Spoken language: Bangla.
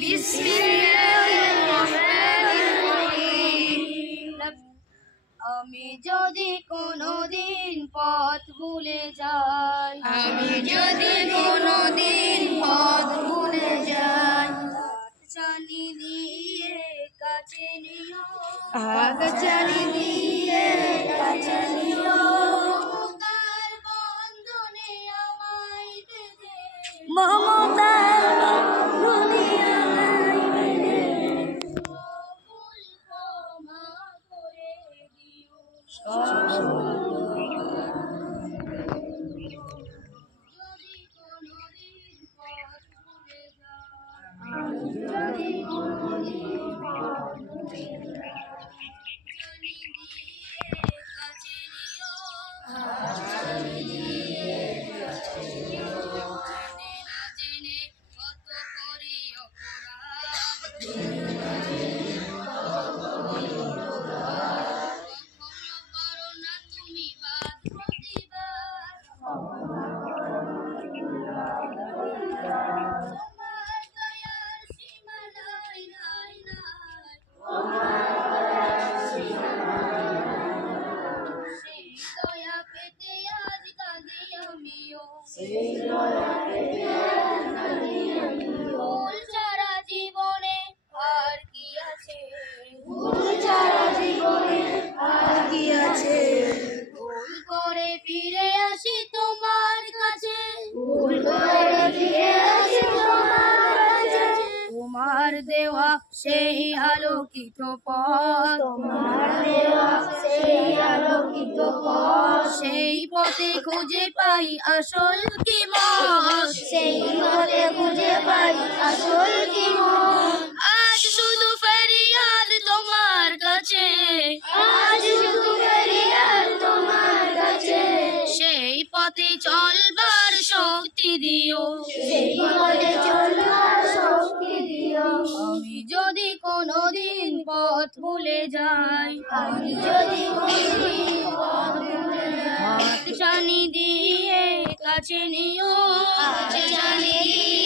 বিসমিল্লাহির রহমানির রহিম। আমি যদি কোনোদিন পথ ভুলে যাই, আমি যদি কোনোদিন পথ ভুলে যাই, হাতছানি দিয়ে কাছে নিও, হাতছানি দিয়ে কাছে নিও, মমতার বন্ধনে আমায় বেঁধে, মমতার বন্ধনে আমায় বেঁধে, ভুল ক্ষমা করে দিও। যদি কোনোদিন পথ ভুলে যাই, যদি কোনোদিন পথ ভুলে যাই, হাতছানি দিয়ে কাছে নিও, হাতছানি দিয়ে কাছে নিও, জেনে না জেনে কত করি অপরাধ, কখনো করো না তুমি বাদ প্রতিবাদ, তোমার দয়ার সীমা নাই নাই নাই, সেই দয়া পেতে আজ কাঁদি আমিও, সেই দয়া পেতে আজ কাঁদি আমিও, ভুল ছাড়া জীবনে আর কি আছে, ভুল ছাড়া জীবনে আর কি আছে, ভুল করে ফিরে আসি তোমার কাছে, ভুল করে ফিরে আসি তোমার কাছে, তোমার দেওয়া সেই আলোকিত পথ, তোমার দেওয়া সেই আলোকিত পথ, সেই পথে খুঁজে পাই আসল কি মত, সেই পথে খুঁজে পাই আসল কি মত, আজ শুধু ফরিয়াদ তোমার কাছে, আজ শুধু ফরিয়াদ তোমার কাছে, সেই পথে চলবার শক্তি দিও, সেই পথে চলবার শক্তি দিও, আমি যদি কোনোদিন পথ ভুলে যাই, আমি যদি কোনোদিন পথ ভুলে যাই, হাতছানি দিয়ে কাছে নিও, হাতছানি দিয়ে